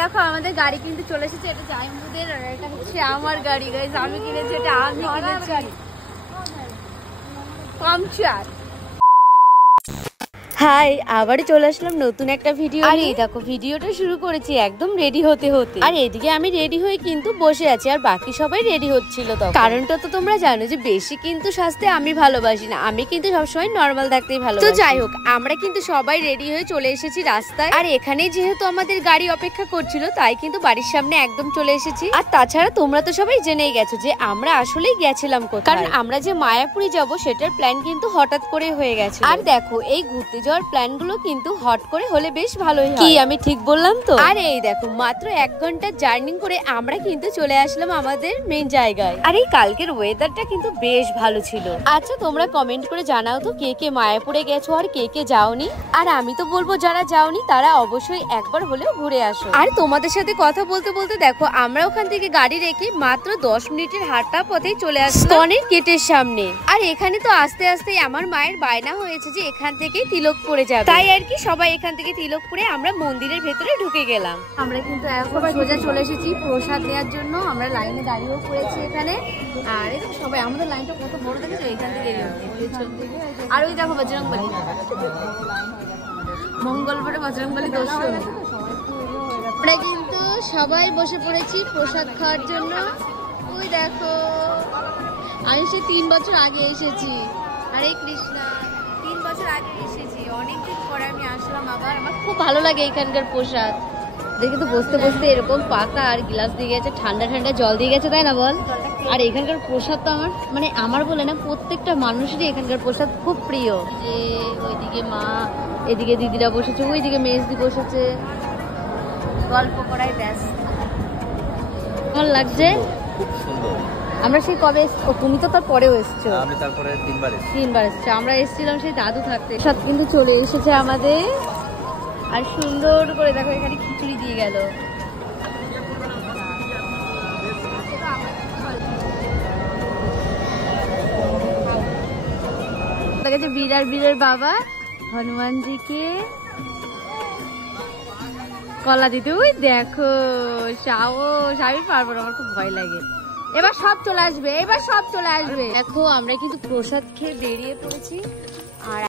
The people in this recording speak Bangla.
দেখো আমাদের গাড়ি কিন্তু চলে এসেছে, এটা জাইমুদের আর এটা হচ্ছে আমার গাড়ি। গাইস আমি কিনেছি, এটা আমি কিনেছি। পাংচার। হাই, আবারও চলে আসলাম নতুন একটা ভিডিও নিয়ে। দেখো ভিডিওটা শুরু করেছি একদম রেডি হতে হতে, আর এদিকে আমি রেডি হয়ে কিন্তু বসে আছি আর বাকি সবাই রেডি হচ্ছিল। তো কারণটা তো তোমরা জানো যে বেশি কিন্তু সাজতে আমি ভালোবাসি না, আমি কিন্তু সবসময় নর্মাল থাকতেই ভালোবাসি। তো যাই হোক, আমরা কিন্তু সবাই রেডি হয়ে চলে এসেছি রাস্তায়, আর এখানে যেহেতু আমাদের গাড়ি অপেক্ষা করছিল তাই কিন্তু বাড়ির সামনে একদম চলে এসেছি। আর তাছাড়া তোমরা তো সবাই জেনেই গেছো যে আমরা আসলেই গেছিলাম কোথায়, কারণ আমরা যে মায়াপুরি যাব সেটার প্ল্যান কিন্তু হঠাৎ করে হয়ে গেছে। আর দেখো এই ঘুরতে যাওয়ার প্ল্যান গুলো কিন্তু হট করে হলে বেশ ভালোই হয়। কি আমি ঠিক বললাম তো? আর এই দেখো মাত্র 1 ঘন্টার জার্নি করে আমরা কিন্তু চলে আসলাম আমাদের মেইন জায়গায়। আর এই কালকের ওয়েদারটা কিন্তু বেশ ভালো ছিল। আচ্ছা তোমরা কমেন্ট করে জানাও তো কে কে মায়াপুরে গেছো আর কে কে যাওনি। আর আমি তো বলবো যারা যাওনি তারা অবশ্যই একবার হলেও ঘুরে আসো। আর তোমাদের সাথে কথা বলতে বলতে দেখো আমরা ওখান থেকে গাড়ি রেখে মাত্র 10 মিনিটের হাঁটা পথেই চলে আসলাম স্কনের গেটের সামনে। আর এখানে তো আস্তে আস্তে আমার মায়ের বায়না হয়েছে যে এখান থেকেই তিলক পড়ে যাবে, তাই আর কি সবাই এখান থেকে তিলক পরে আমরা মন্দিরের ভেতরে ঢুকে গেলাম। আমরা কিন্তু এখন সোজা চলে এসেছি প্রসাদ নেওয়ার জন্য। আমরা লাইনে দাঁড়িয়েও পড়েছি এখানে। আর এই সবাই আমাদের লাইনটা কত বড় দেখেছো, এখান থেকে আর ওই দেখো বজরংবলী, মঙ্গলবারে বজরংবলী দর্শন। আমরা কিন্তু সবাই বসে পড়েছি প্রসাদ খাওয়ার জন্য। ওই দেখো আমি সে 3 বছর আগে এসেছি। হরে কৃষ্ণা, 3 বছর আগে এসেছি, অনেকদিন পরে আমি আসলাম আবার। আমার খুব ভালো লাগে এখানকার প্রসাদ দেখে। তো বসতে বসতে এরকম পাতা আর গ্লাস দিয়ে গেছে, ঠান্ডা ঠান্ডা জল দিয়ে গেছে, তাই না বল? আর এখানকার প্রসাদ তো আমার বলে না, প্রত্যেকটা মানুষেরই এখানকার প্রসাদ খুব প্রিয়। যে ওইদিকে মা, এদিকে দিদিরা বসেছে, ওইদিকে মেজদি বসেছে, গল্প করাই ব্যাস। কেমন লাগছে? আমরা সেই কবে, তুমি তো তার পরেও এসছো। আমি তারপরে 3বার এসছো। আমরা এসেছিলাম সেই দাদু থাকতে। সব কিন্তু চলে এসেছে আমাদের। আর সুন্দর করে দেখো এখানে খিচুড়ি দিয়ে গেল। বীরের বাবা হনুমানজিকে কলা দিতে। ওই দেখো সাহস, আমি পারবো না, আমার খুব ভয় লাগে। এবার সব চলে আসবে, এবার সব চলে আসবে। দেখো আমরা কিন্তু প্রসাদ খেয়ে বেরিয়ে পড়েছি।